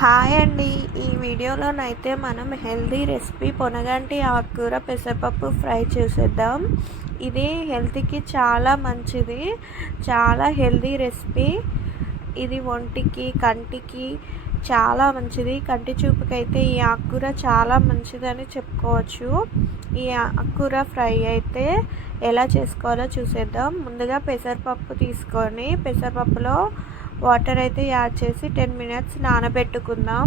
Hi అండి. ఈ వీడియోలోనైతే మనం హెల్తీ రెసిపీ పొనగంటి ఆకుకూర పెసరపప్పు ఫ్రై చేసేద్దాం. ఇది హెల్త్కి చాలా మంచిది, చాలా హెల్తీ రెసిపీ. ఇది ఒంటికి కంటికి చాలా మంచిది. కంటి చూపుకైతే ఈ ఆకుకూర చాలా మంచిదని చెప్పుకోవచ్చు. ఈ ఆకుకూర ఫ్రై అయితే ఎలా చేసుకోవాలో చూసేద్దాం. ముందుగా పెసరపప్పు తీసుకొని పెసరపప్పులో వాటర్ అయితే యాడ్ చేసి 10 మినిట్స్ నానబెట్టుకుందాం.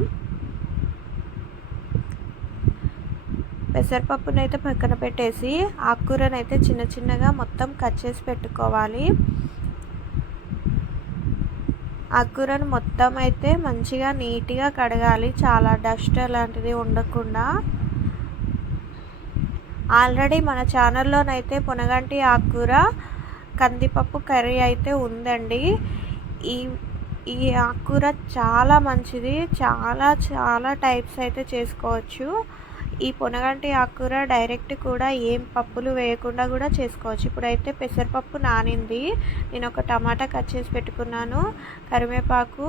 పెసరపప్పునైతే పక్కన పెట్టేసి ఆకుకూరనైతే చిన్న చిన్నగా మొత్తం కట్ చేసి పెట్టుకోవాలి. ఆకుకూరను మొత్తం అయితే మంచిగా నీట్గా కడగాలి, చాలా డస్ట్ అలాంటిది ఉండకుండా. ఆల్రెడీ మన ఛానల్లోనైతే పొనగంటి ఆకుకూర కందిపప్పు కర్రీ అయితే ఉందండి. ఈ ఆకుకూర చాలా మంచిది, చాలా టైప్స్ అయితే చేసుకోవచ్చు. ఈ పొనగంటి ఆకుకూర డైరెక్ట్ కూడా ఏం పప్పులు వేయకుండా కూడా చేసుకోవచ్చు. ఇప్పుడైతే పెసరపప్పు నానింది. నేను ఒక టమాటా కట్ చేసి పెట్టుకున్నాను, కరివేపాకు,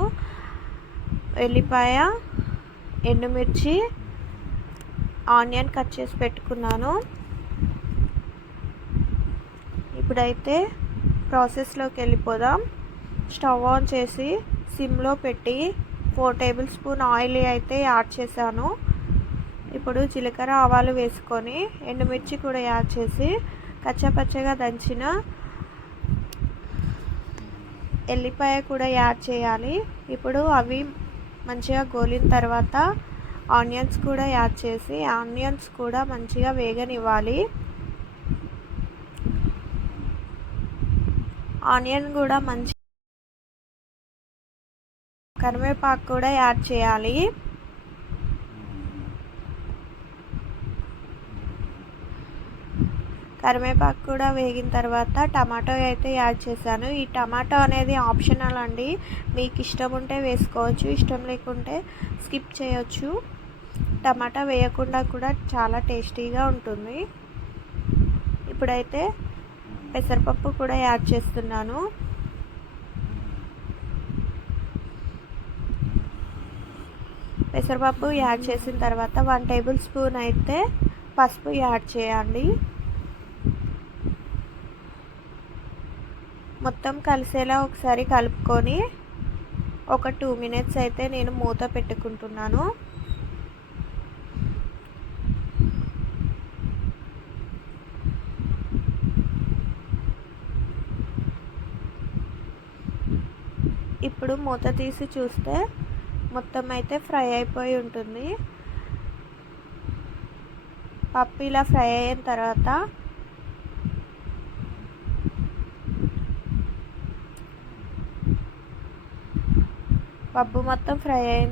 ఎల్లిపాయ, ఎండుమిర్చి, ఆనియన్ కట్ చేసి పెట్టుకున్నాను. ఇప్పుడైతే ప్రాసెస్లోకి వెళ్ళిపోదాం. స్టవ్ ఆన్ చేసి సిమ్లో పెట్టి 4 టేబుల్ స్పూన్ ఆయిల్ అయితే యాడ్ చేశాను. ఇప్పుడు జీలకర్ర ఆవాలు వేసుకొని ఎండుమిర్చి కూడా యాడ్ చేసి కచ్చపచ్చగా దంచిన ఎల్లిపాయ కూడా యాడ్ చేయాలి. ఇప్పుడు అవి మంచిగా గోలిన తర్వాత ఆనియన్స్ కూడా యాడ్ చేసి ఆనియన్స్ కూడా మంచిగా వేగనివ్వాలి. ఆనియన్ కూడా కరివేపాకు కూడా యాడ్ చేయాలి. కరివేపాకు కూడా వేగిన తర్వాత టమాటో అయితే యాడ్ చేశాను. ఈ టమాటో అనేది ఆప్షనల్ అండి, మీకు ఇష్టం ఉంటే వేసుకోవచ్చు, ఇష్టం లేకుంటే స్కిప్ చేయొచ్చు. టమాటా వేయకుండా కూడా చాలా టేస్టీగా ఉంటుంది. ఇప్పుడైతే పెసరపప్పు కూడా యాడ్ చేస్తున్నాను. పెసరపప్పు యాడ్ చేసిన తర్వాత 1 టేబుల్ స్పూన్ అయితే పసుపు యాడ్ చేయండి. మొత్తం కలిసేలా ఒకసారి కలుపుకొని ఒక 2 మినిట్స్ అయితే నేను మూత పెట్టుకుంటున్నాను. ఇప్పుడు మూత తీసి చూస్తే మొత్తం అయితే ఫ్రై అయిపోయి ఉంటుంది. పప్పు ఇలా ఫ్రై అయిన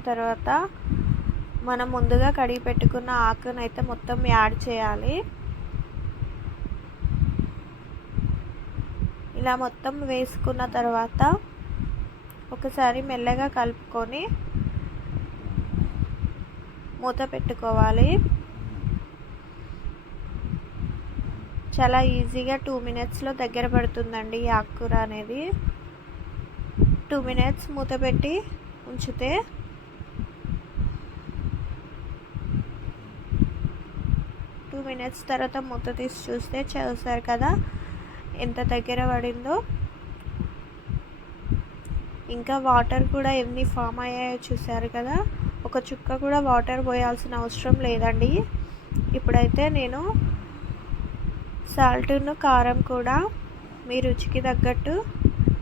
తర్వాత మనం ముందుగా కడిగి పెట్టుకున్న ఆకునైతే మొత్తం యాడ్ చేయాలి. ఇలా మొత్తం వేసుకున్న తర్వాత ఒకసారి మెల్లగా కలుపుకొని మూత పెట్టుకోవాలి. చాలా ఈజీగా 2 మినిట్స్లో దగ్గర పడుతుందండి ఈ ఆకుకూర అనేది. 2 మినిట్స్ మూత పెట్టి ఉంచితే 2 మినిట్స్ తర్వాత మూత తీసి చూస్తే చూసారు కదా ఎంత దగ్గర పడిందో. ఇంకా వాటర్ కూడా ఎన్ని ఫామ్ అయ్యాయో చూసారు కదా. ఒక చుక్క కూడా వాటర్ పోయాల్సిన అవసరం లేదండి. ఇప్పుడైతే నేను సాల్ట్ను కారం కూడా మీ రుచికి తగ్గట్టు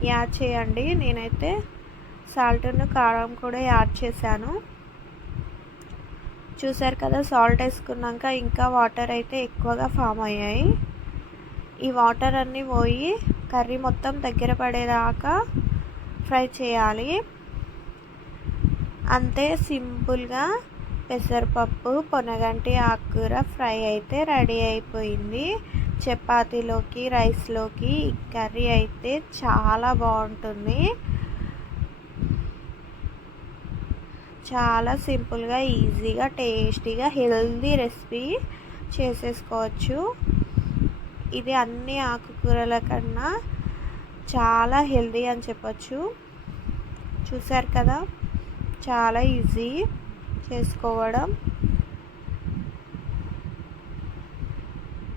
యాడ్ చేయండి. నేనైతే సాల్ట్ను కారం కూడా యాడ్ చేశాను. చూసారు కదా, సాల్ట్ వేసుకున్నాక ఇంకా వాటర్ అయితే ఎక్కువగా ఫామ్ అయ్యాయి. ఈ వాటర్ అన్నీ పోయి కర్రీ మొత్తం దగ్గర పడేదాకా ఫ్రై చేయాలి. అంతే, సింపుల్గా పెసరపప్పు పొనగంటి ఆకుకూర ఫ్రై అయితే రెడీ అయిపోయింది. చపాతీలోకి రైస్లోకి ఈ కర్రీ అయితే చాలా బాగుంటుంది. చాలా సింపుల్గా ఈజీగా టేస్టీగా హెల్తీ రెసిపీ చేసేసుకోవచ్చు. ఇది అన్ని ఆకుకూరల కన్నా చాలా హెల్తీ అని చెప్పచ్చు. చూసారు కదా, చాలా ఈజీ చేసుకోవడం.